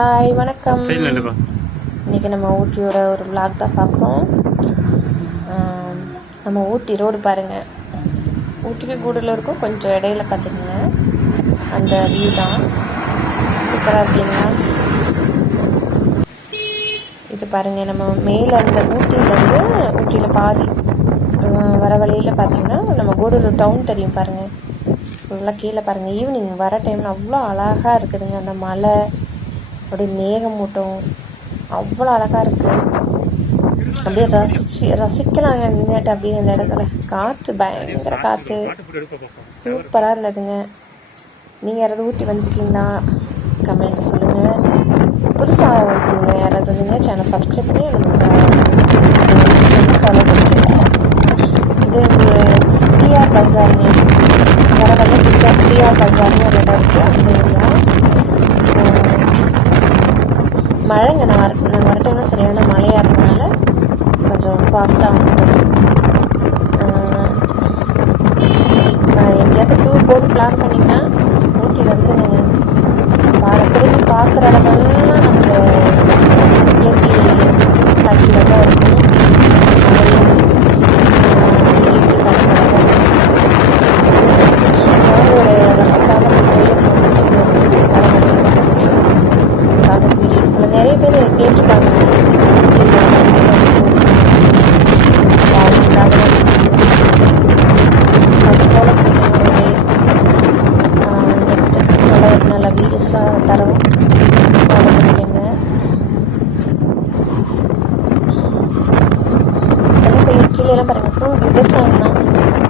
Hi வணக்கம். இல்லைப்பா. இன்றைக்கி நம்ம ஊட்டியோட ஒரு vlog தான் பார்க்குறோம். நம்ம ஊட்டி ரோடு பாருங்கள், ஊட்டிக்கு கூடலூருக்கும் கொஞ்சம் இடையில பார்த்திங்கன்னா அந்த வியூ தான் சூப்பராக இருக்குங்களா. இது பாருங்கள், நம்ம மேலே அந்த ஊட்டியில் பாதி வர வழியில் பார்த்திங்கன்னா நம்ம கூடலூர் டவுன் தெரியும் பாருங்கள். ஃபுல்லாக கீழே பாருங்கள், ஈவினிங் வர டைமில் அவ்வளோ அழகாக இருக்குதுங்க. அந்த மலை அப்படியே மேகமூட்டம் அவ்வளோ அழகாக இருக்குது. அப்படியே ரசிக்கலாங்க நின்றுட்டு அப்படியே அந்த இடத்துல. காற்று பயங்கர காற்று சூப்பராக இருந்ததுங்க. நீங்கள் யாராவது ஊட்டி வந்திருக்கீங்களா? கமெண்ட் சொல்லுங்கள். புதுசாக வந்துருங்க யாராவது வந்தீங்க, சேனல் சப்ஸ்கிரைப் பண்ணி நம்மளோட ஃபாலோ பண்ணிக்கோங்க. இது டிஆர் பஜாருங்க, வர வழியில் டிஆர் பஜார்னு ஒரு இடம் இருக்குது, அந்த ஏரியா. மழைங்க, நான் வர டைமில் சரியான மழையாக இருந்ததுனால கொஞ்சம் ஃபாஸ்ட்டாக வந்துட்டேன். நான் எங்கேயாவது டூர் போட்டு பிளான் பண்ணிங்கன்னா ஊட்டி வந்துடுங்க. திரும்பி பார்க்குற இடமெல்லாம் நமக்கு இயற்கை காட்சியில் தான் இருக்கும். இயற்கை காட்சியில் தான்